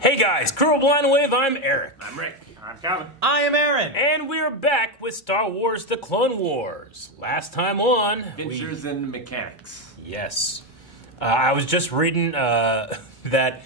Hey guys, Crew of Blind Wave, I'm Eric. I'm Rick. I'm Calvin. I am Aaron. And we're back with Star Wars The Clone Wars. Last time on... Adventures in Mechanics. Yes. I was just reading that...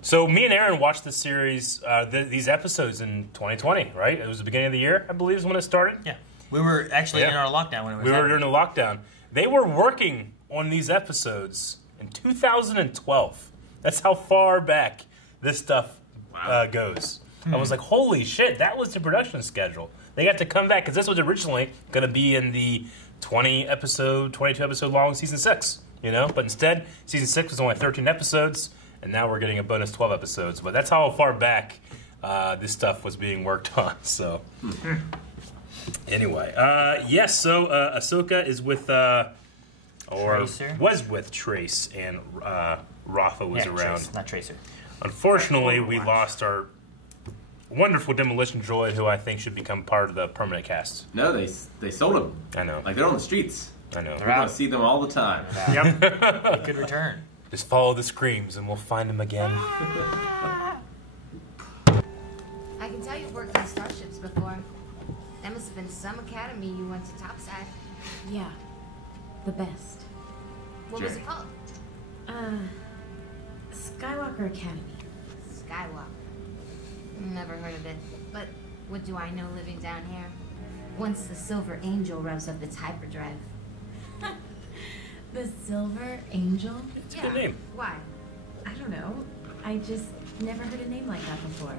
So me and Aaron watched the series, these episodes in 2020, right? It was the beginning of the year, I believe is when it started. Yeah. We were actually in our lockdown when it was We were during the lockdown. They were working on these episodes in 2012. That's how far back this stuff goes. I was like, holy shit, that was the production schedule. They got to come back, because this was originally going to be in the 22 episode long season 6, you know? But instead, season 6 was only 13 episodes, and now we're getting a bonus 12 episodes. But that's how far back this stuff was being worked on, so... Anyway, yes, so Ahsoka is with, Tracer? was with Trace, and Rafa was around. Trace, not Tracer. Unfortunately, we lost our wonderful demolition droid, who I think should become part of the permanent cast. No, they sold them. I know. Like, they're on the streets. I know. We're going to see them all the time. Yep. They could return. Just follow the screams, and we'll find them again. I can tell you've worked on starships before. That must have been some academy you went to topside. Yeah, the best. What was it called? Skywalker Academy. Skywalker. Never heard of it. But what do I know living down here? Once the Silver Angel revs up its hyperdrive. The Silver Angel? It's a good name. Why? I don't know. I just never heard a name like that before.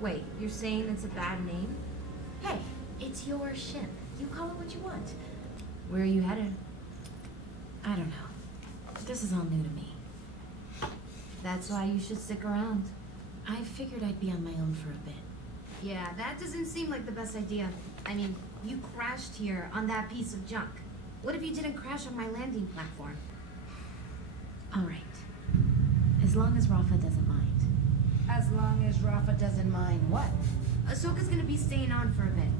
Wait, you're saying it's a bad name? Hey, it's your ship. You call it what you want. Where are you headed? I don't know. This is all new to me. That's why you should stick around. I figured I'd be on my own for a bit. Yeah, that doesn't seem like the best idea. I mean, you crashed here on that piece of junk. What if you didn't crash on my landing platform? All right. As long as Rafa doesn't mind. As long as Rafa doesn't mind what? Ahsoka's gonna be staying on for a bit.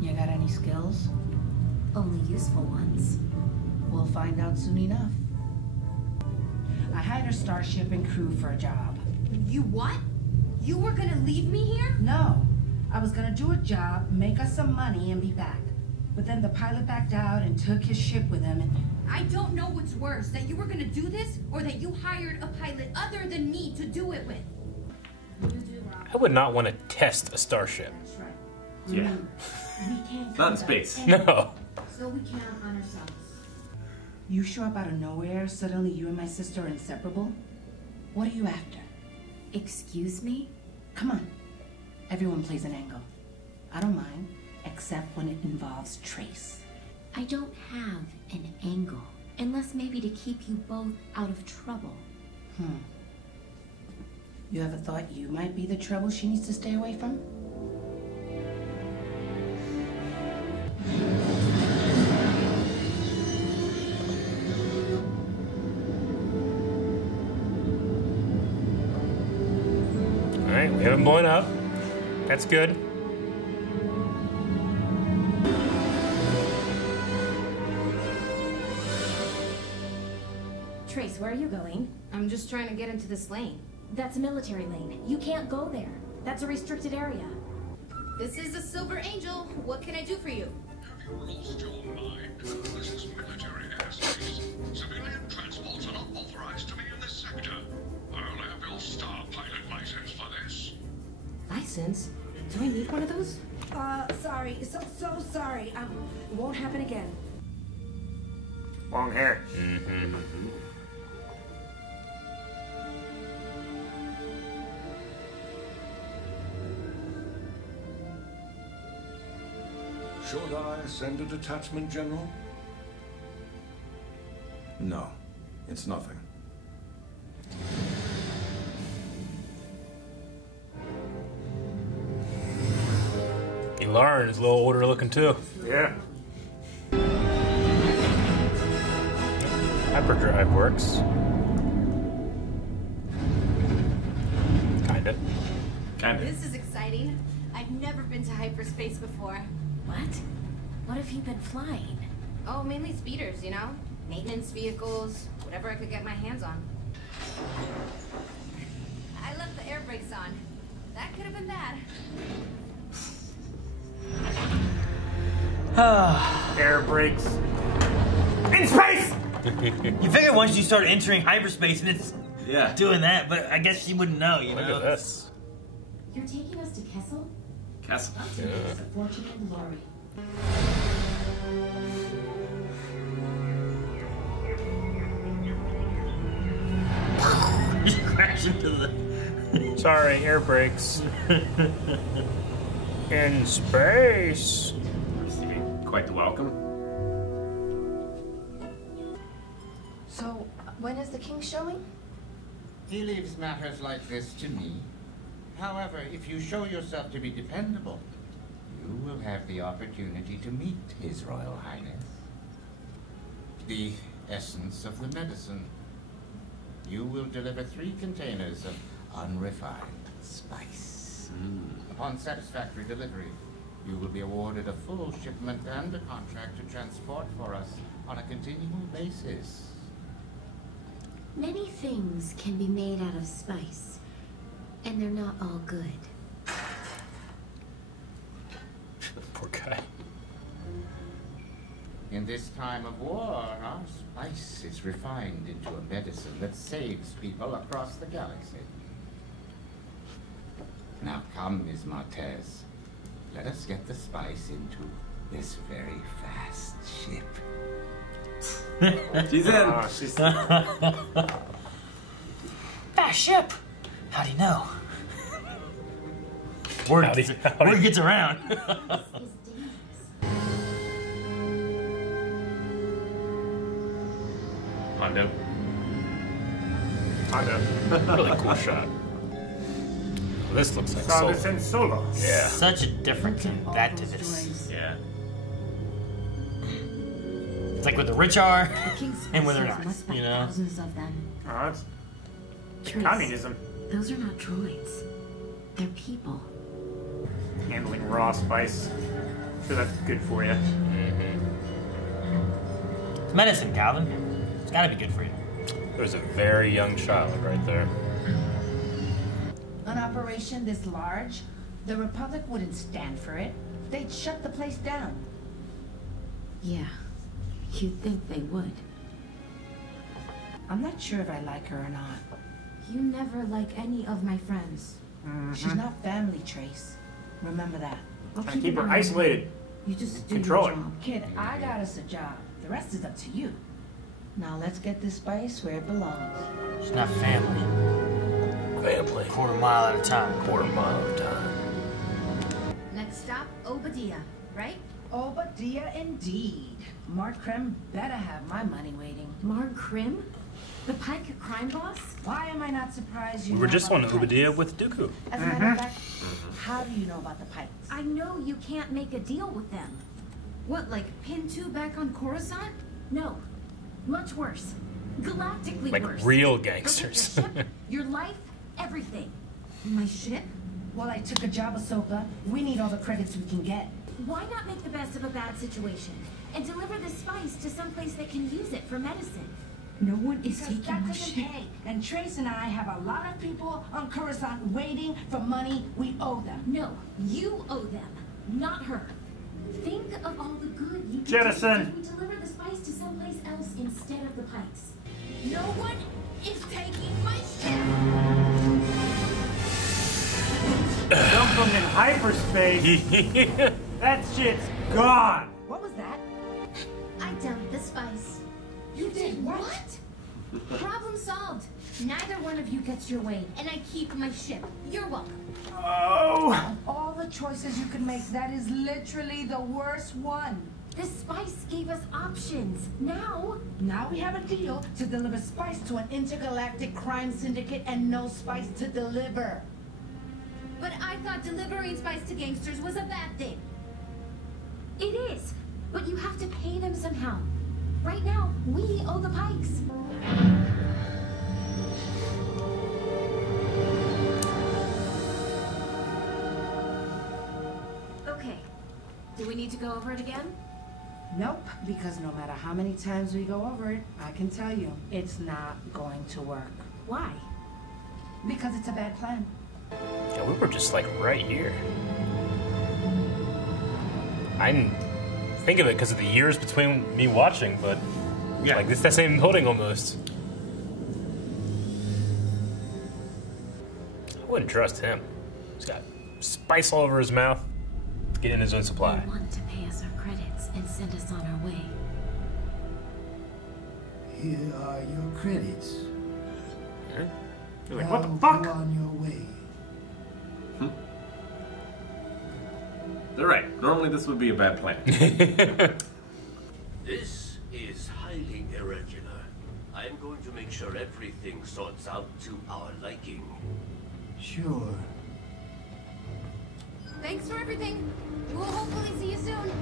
You got any skills? Only useful ones. We'll find out soon enough. I hired a starship and crew for a job. You what? You were gonna leave me here? No. I was gonna do a job, make us some money, and be back. But then the pilot backed out and took his ship with him, and... I don't know what's worse, that you were gonna do this, or that you hired a pilot other than me to do it with. I would not want to test a starship. That's right. Yeah. We can't Not in space. No. So we can't on ourselves. You show up out of nowhere, suddenly you and my sister are inseparable? What are you after? Excuse me? Come on. Everyone plays an angle. I don't mind, except when it involves Trace. I don't have an angle. Unless maybe to keep you both out of trouble. You ever thought you might be the trouble she needs to stay away from? Alright, we haven't blown up. That's good. Trace, where are you going? I'm just trying to get into this lane. That's a military lane. You can't go there. That's a restricted area. This is the Silver Angel. What can I do for you? Have you lost your mind? This is military airspace. Civilian transports are not authorized to be in this sector. I only have your star pilot license for this. License? Do I need one of those? Sorry. So sorry. It won't happen again. Long hair. Should I send a detachment, General? No, it's nothing. He learned. He's a little older looking too. Yeah. Hyperdrive works. Kinda. This is exciting. I've never been to hyperspace before. What? What have you been flying? Oh, mainly speeders, you know? Maintenance vehicles, whatever I could get my hands on. brakes on. That could have been bad. Air brakes. In space! You figure once you start entering hyperspace, it's Yeah. doing that, but I guess she wouldn't know, you Look know? at this. You're taking us to Kessel? Castle. Up to it's a fortune and glory. Just crash into the... Sorry, air brakes. In space. Receiving quite the welcome. So, when is the king showing? He leaves matters like this to me. However, if you show yourself to be dependable, you will have the opportunity to meet His Royal Highness. The essence of the medicine. You will deliver 3 containers of unrefined spice. Upon satisfactory delivery, you will be awarded a full shipment and a contract to transport for us on a continual basis. Many things can be made out of spice, and they're not all good. Poor guy. In this time of war, our spice is refined into a medicine that saves people across the galaxy. Now come, Ms. Martez. Let us get the spice into this very fast ship. She's in. She's Fast ship! How do you know? Word gets around. Is dangerous. Hondo. Really cool shot. This looks like Saga Solo. Solo. Yeah. Such a difference in All that to those this. droids. Yeah. It's like what the rich are The king's and where they're spices not, must be you know? thousands of them. Oh, that's Trace, communism. those are not droids. They're people. Handling raw spice. So that's good for you. It's medicine, Calvin. It's gotta be good for you. There's a very young child right there. An operation this large, the Republic wouldn't stand for it. They'd shut the place down. Yeah, you'd think they would. I'm not sure if I like her or not. You never like any of my friends. She's not family, Trace. Remember that. I'll Trying to keep it her on. isolated. You just do Control your it. job. Kid, I got us a job. The rest is up to you. Now let's get this spice where it belongs. It's not family. Family. Quarter mile at a time. Quarter mile of time. Next stop, Obadiah, right? Obadiah indeed. Mark Krem better have my money waiting. Marg Krim? The Pike crime boss? Why am I not surprised you We were know just about on the Pikes? Obadiah with Dooku. As a matter of fact, how do you know about the Pikes? I know you can't make a deal with them. What, like pin 2 back on Coruscant? No. Much worse. Galactically Like worse. real They'll take gangsters. Your ship, your life, everything. My ship? Well, I took a job, Ahsoka. We need all the credits we can get. Why not make the best of a bad situation and deliver this spice to some place that can use it for medicine? No one is Because taking that my doesn't ship. pay. And Trace and I have a lot of people on Coruscant waiting for money we owe them. No, you owe them, not her. Think of all the good you can Jettison. do if we deliver the spice to someplace else instead of the Pikes. No one is taking my ship. Dump them in hyperspace. That shit's gone. What was that? I dumped the spice. You did what? Problem solved. Neither one of you gets your way, and I keep my ship. You're welcome. Oh. Of all the choices you could make, that is literally the worst one. This spice gave us options. Now, Now we have a deal to deliver spice to an intergalactic crime syndicate and no spice to deliver. But I thought delivering spice to gangsters was a bad thing. it is. But you have to pay them somehow. Right now, we owe the Pikes. Okay. Do we need to go over it again? Nope, because no matter how many times we go over it, I can tell you, it's not going to work. Why? Because it's a bad plan. Yeah, we were just like right here. I didn't think of it because of the years between me watching, but Yeah. like it's that same building almost. I wouldn't trust him. He's got spice all over his mouth, getting his own supply. They want to pay us our credits and send us on our way. Here are your credits. You're like, what the Now fuck? go on your way. They're right. Normally this would be a bad plan. This is highly irregular. I am going to make sure everything sorts out to our liking. Sure. Thanks for everything. We'll hopefully see you soon.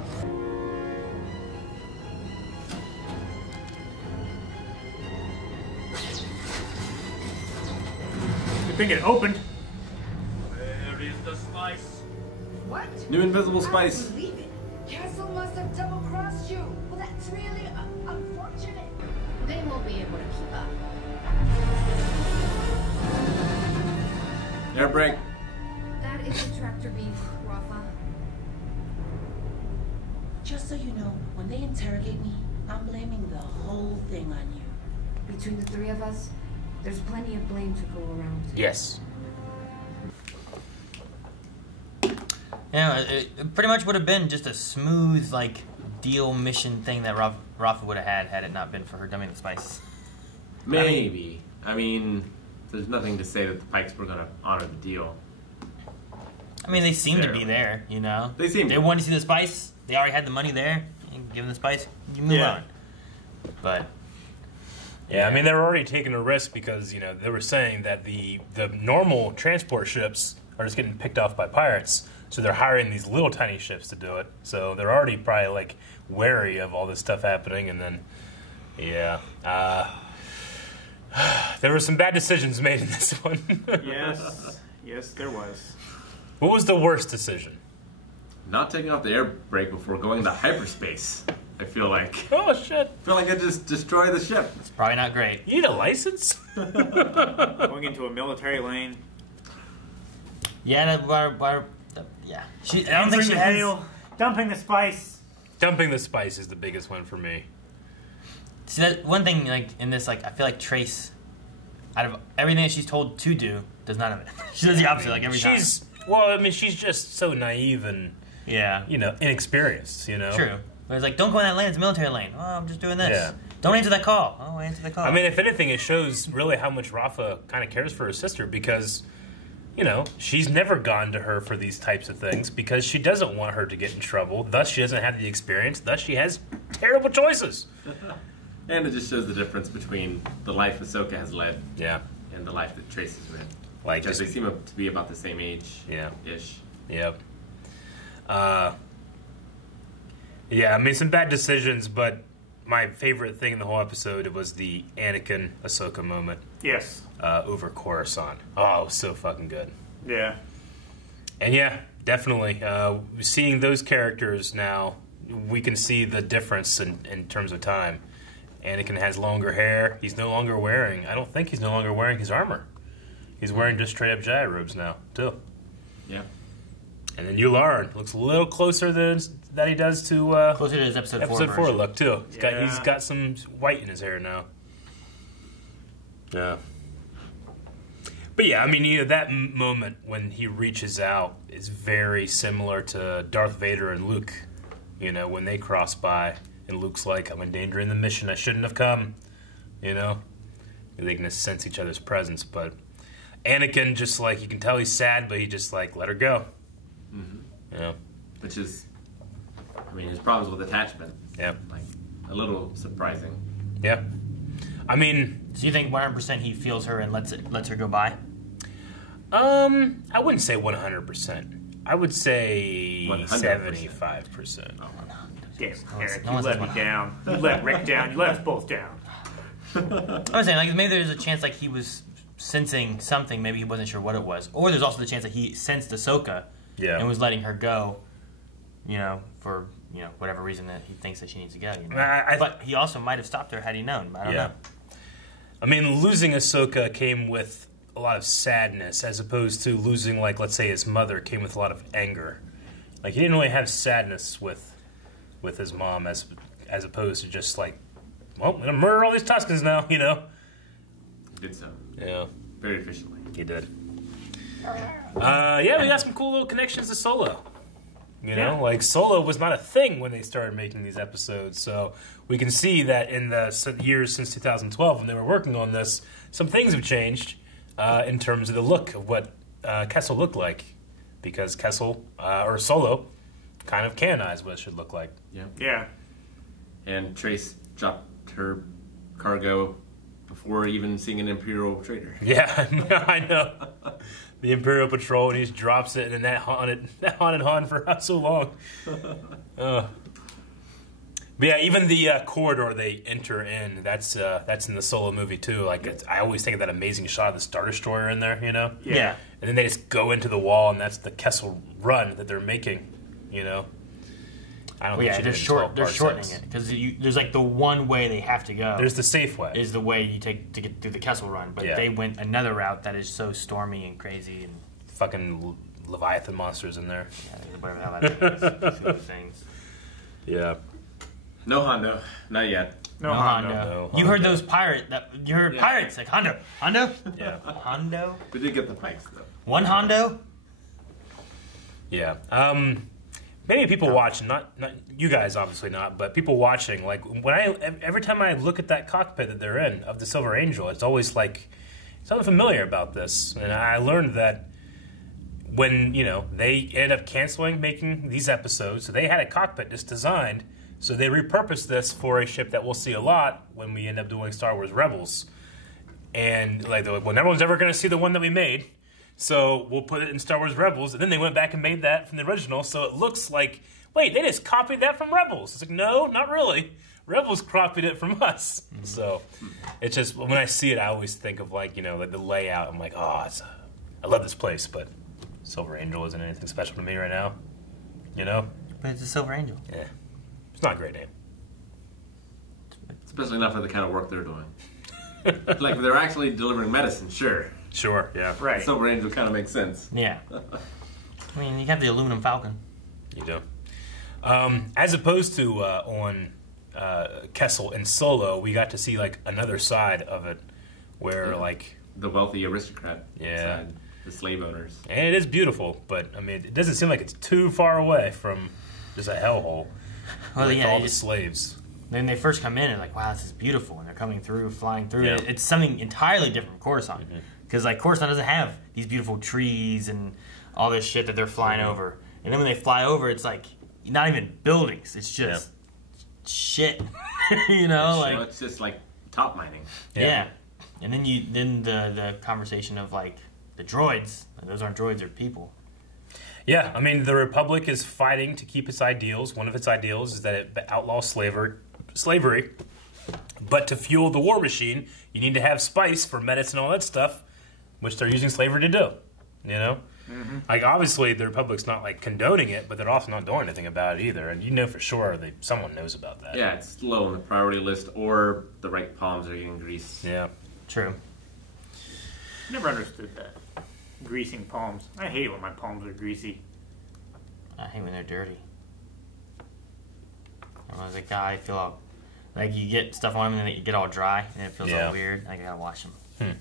Good thing it opened. Where is the spice? What? New invisible I spice. don't believe it. Castle must have double-crossed you. Well, that's really unfortunate. They won't be able to keep up. Air brake. That is a tractor beam, Rafa. Just so you know, when they interrogate me, I'm blaming the whole thing on you. Between the three of us, there's plenty of blame to go around. Yes. Yeah, it pretty much would have been just a smooth, like, deal mission thing that Rafa would have had it not been for her dumping the spice. Maybe. I mean, there's nothing to say that the Pikes were going to honor the deal. I mean, they seem to be there, you know? They wanted to see the spice. They already had the money there. You give them the spice, you move on. But... Yeah, I mean, they were already taking a risk because, you know, they were saying that the normal transport ships are just getting picked off by pirates. So they're hiring these little tiny ships to do it. So they're already probably, like, wary of all this stuff happening. And then, yeah. There were some bad decisions made in this one. Yes, there was. What was the worst decision? Not taking off the air brake before going into hyperspace, I feel like. Oh, shit. I feel like I just destroy the ship. It's probably not great. You need a license? Going into a military lane. Yeah, yeah. I don't think she has... Dumping the spice. Dumping the spice is the biggest one for me. See, that one thing, like, in this, like, I feel like Trace, out of everything that she's told to do, does none of it. She does the opposite, like, every time. Well, I mean, she's just so naive and, yeah, you know, inexperienced, you know? True. But it's like, don't go in that lane, it's a military lane. Oh, I'm just doing this. Yeah. Don't answer that call. Oh, answer the call. I mean, if anything, it shows really how much Rafa kind of cares for her sister because, you know, she's never gone to her for these types of things because she doesn't want her to get in trouble. Thus, she doesn't have the experience. Thus, she has terrible choices. And it just shows the difference between the life Ahsoka has led and the life that Trace has led. Like, because they seem to be about the same age ish. Yep. Yeah, I mean, some bad decisions, but my favorite thing in the whole episode was the Anakin Ahsoka moment. Yes. Over Coruscant. Oh, it was so fucking good. Yeah. And yeah, definitely. Seeing those characters now, we can see the difference in terms of time. Anakin has longer hair. He's no longer wearing, I don't think he's no longer wearing his armor. He's wearing just straight up Jedi robes now, too. Yeah. And then Yularen looks a little closer than that he does to closer to his episode 4 4 look too. Yeah. He's got some white in his hair now. Yeah. But yeah, I mean, you know, that moment when he reaches out is very similar to Darth Vader and Luke. You know, when they cross by and Luke's like, "I'm endangering the mission. I shouldn't have come." You know, they can just sense each other's presence. But Anakin, just like, you can tell he's sad, but he just like let her go. Mm-hmm. You know, which is, I mean, his problems with attachment. Yeah, like a little surprising. Yeah, I mean, do you think 100% he feels her and lets her go by? I wouldn't say 100%. I would say 75%. Oh, damn, Eric, you let me down. You let Rick down. You let us both down. I'm saying, like, maybe there's a chance, like, he was sensing something. Maybe he wasn't sure what it was. Or there's also the chance that he sensed Ahsoka and was letting her go, you know, for, you know, whatever reason that he thinks that she needs to go. You know? But he also might have stopped her had he known. I don't know. I mean, losing Ahsoka came with a lot of sadness, as opposed to losing, like, let's say his mother came with a lot of anger. Like, he didn't really have sadness with his mom, as opposed to just like, well, I'm gonna murder all these Tuscans now, you know. He did so. Yeah. Very efficiently. He did. Yeah, we got some cool little connections to Solo. You know, like Solo was not a thing when they started making these episodes, so we can see that in the years since 2012 when they were working on this, some things have changed in terms of the look of what Kessel looked like, because Kessel or Solo kind of canonized what it should look like. Yeah. Yeah. And Trace dropped her cargo before even seeing an Imperial trader. Yeah, I know. The Imperial Patrol, and he just drops it, and that haunted Han for so long. But yeah, even the corridor they enter in, that's in the Solo movie too. Like, I always think of that amazing shot of the Star Destroyer in there, you know? Yeah. And then they just go into the wall, and that's the Kessel run that they're making, you know? I don't think they're shortening it, because there's like the one way they have to go. There's the safe way. Is the way you take to get through the Kessel Run, but they went another route that is so stormy and crazy and fucking Leviathan monsters in there. Yeah, whatever the hell that is. Things. Yeah. No Hondo, not yet. No Hondo. No, you heard those you heard pirates like Hondo. Yeah. Hondo. We did get the pikes though. One Hondo. Yeah. Maybe people watching, not you guys, obviously not, but people watching, like, every time I look at that cockpit that they're in of the Silver Angel, it's always like something familiar about this. And I learned that when, you know, they ended up canceling making these episodes, so they had a cockpit just designed, so they repurposed this for a ship that we'll see a lot when we end up doing Star Wars Rebels. And like, they're like, well, no one's ever going to see the one that we made, so we'll put it in Star Wars Rebels. And then they went back and made that from the original, so it looks like, wait, they just copied that from Rebels. It's like, no, not really. Rebels copied it from us. Mm-hmm. So it's just, when I see it, I always think of, like, you know, like the layout. I'm like, oh, I love this place, but Silver Angel isn't anything special to me right now, you know? But it's a Silver Angel. Yeah. It's not a great name. Especially not for the kind of work they're doing. Like, if they're actually delivering medicine, sure. Sure, yeah. Right. Silver Angel kind of makes sense. Yeah. I mean, you have the aluminum Falcon. You do. As opposed to on Kessel and Solo, we got to see, like, another side of it where, like... The wealthy aristocrat side. The slave owners. And it is beautiful, but, I mean, it doesn't seem like it's too far away from just a hellhole with all the slaves. Then they first come in and like, wow, this is beautiful, and they're coming through, flying through. Yeah. It's something entirely different from Coruscant, because like Coruscant doesn't have these beautiful trees and all this shit that they're flying over. And then when they fly over, it's like not even buildings; it's just shit. You know, like it's just like top mining. Yeah. And then the conversation of like the droids. Those aren't droids; they're people. Yeah, I mean, the Republic is fighting to keep its ideals. One of its ideals is that it outlaws slavery. But to fuel the war machine, you need to have spice for medicine and all that stuff, which they're using slavery to do, you know? Mm-hmm. Like, obviously, the Republic's not, like, condoning it, but they're also not doing anything about it either. And you know for sure someone knows about that. Yeah, it's low on the priority list, or the right palms are getting greased. Yeah. True. Never understood that. Greasing palms. I hate when my palms are greasy. I hate when they're dirty. I was like, I feel all, like you get stuff on them and you get all dry and it feels all weird. I gotta wash them. You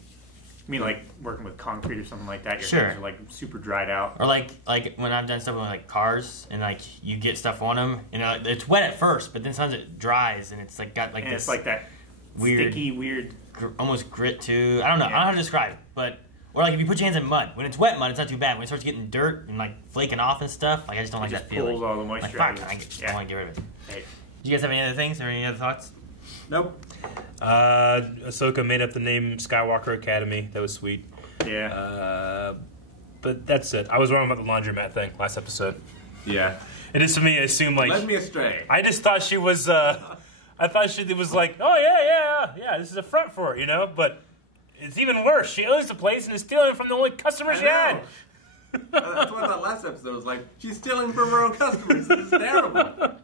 mean like working with concrete or something like that? Your sure. hands are like super dried out. Or like when I've done stuff with like cars and like you get stuff on them and it's wet at first, but then sometimes it dries and it's like got like and this. It's like that weird, sticky, weird, almost grit too. I don't know. I don't know how to describe it, but. Or like if you put your hands in mud. When it's wet mud, it's not too bad. When it starts getting dirt and like flaking off and stuff, like I just don't like that feeling. Pulls all the moisture like, out. I want to get rid of it. Hey. Do you guys have any other things or any other thoughts? Nope. Ahsoka made up the name Skywalker Academy. That was sweet. Yeah. But that's it. I was wrong about the laundromat thing last episode. Yeah. It is to me. I assume like led me astray. I just thought she was. I thought she was like, oh yeah. This is a front for it, you know, but. It's even worse. She owns the place and is stealing from the only customers she had. That's what I thought last episode was like. She's stealing from her own customers. This is terrible.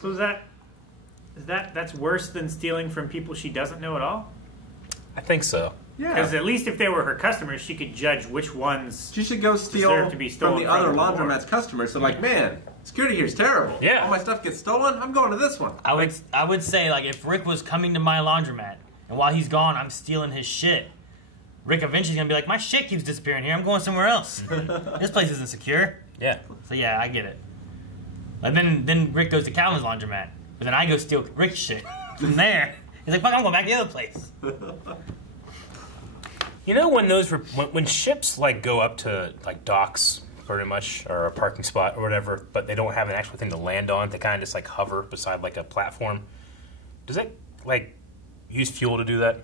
So that's worse than stealing from people she doesn't know at all? I think so. Yeah. Because at least if they were her customers, she could judge which ones she should go steal deserve to be stolen from the other more. laundromat's customers. So like, man, security here's terrible. Yeah. All my stuff gets stolen. I'm going to this one. I would say, like, if Rick was coming to my laundromat, and while he's gone, I'm stealing his shit, Rick eventually is going to be like, my shit keeps disappearing here. I'm going somewhere else. This place isn't secure. Yeah. So, yeah, I get it. Like, then Rick goes to Calvin's laundromat, but then I go steal Rick's shit from there. He's like, fuck, I'm going back to the other place. You know, when ships like go up to like docks, pretty much, or a parking spot or whatever, but they don't have an actual thing to land on, they kind of just like hover beside like a platform. Does it like use fuel to do that?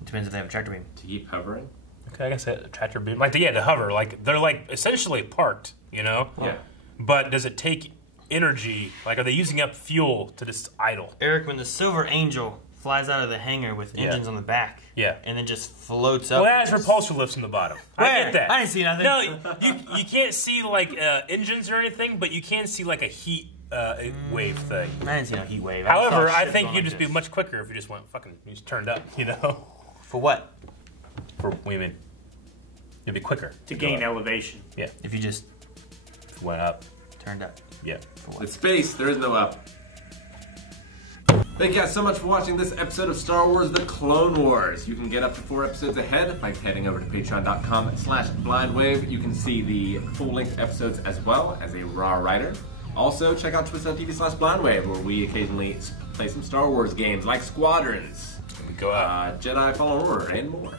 It depends if they have a tractor beam. To keep hovering? Okay, I guess a tractor beam. Like, to hover. Like, they're like essentially parked, you know? Yeah. But does it take energy? Like, are they using up fuel to just idle? Eric, when the Silver Angel flies out of the hangar with engines on the back, and then just floats up. Well, it has repulsor lifts on the bottom. Where? I get that. I didn't see nothing. No, you can't see like engines or anything, but you can see like a heat wave thing. I didn't see no heat wave. However, I think you'd just be much quicker if you just went you just turned up, you know? For what? For what do you mean? You'd be quicker. To gain elevation. Yeah. If you just went up. Turned up. Yeah. With space, there is no up. Thank you guys so much for watching this episode of Star Wars The Clone Wars. You can get up to 4 episodes ahead by heading over to patreon.com/blindwave. You can see the full-length episodes as well as a raw writer. Also, check out twitch.tv/blindwave, where we occasionally play some Star Wars games like Squadrons, we go out. Jedi Fallen Order, and more.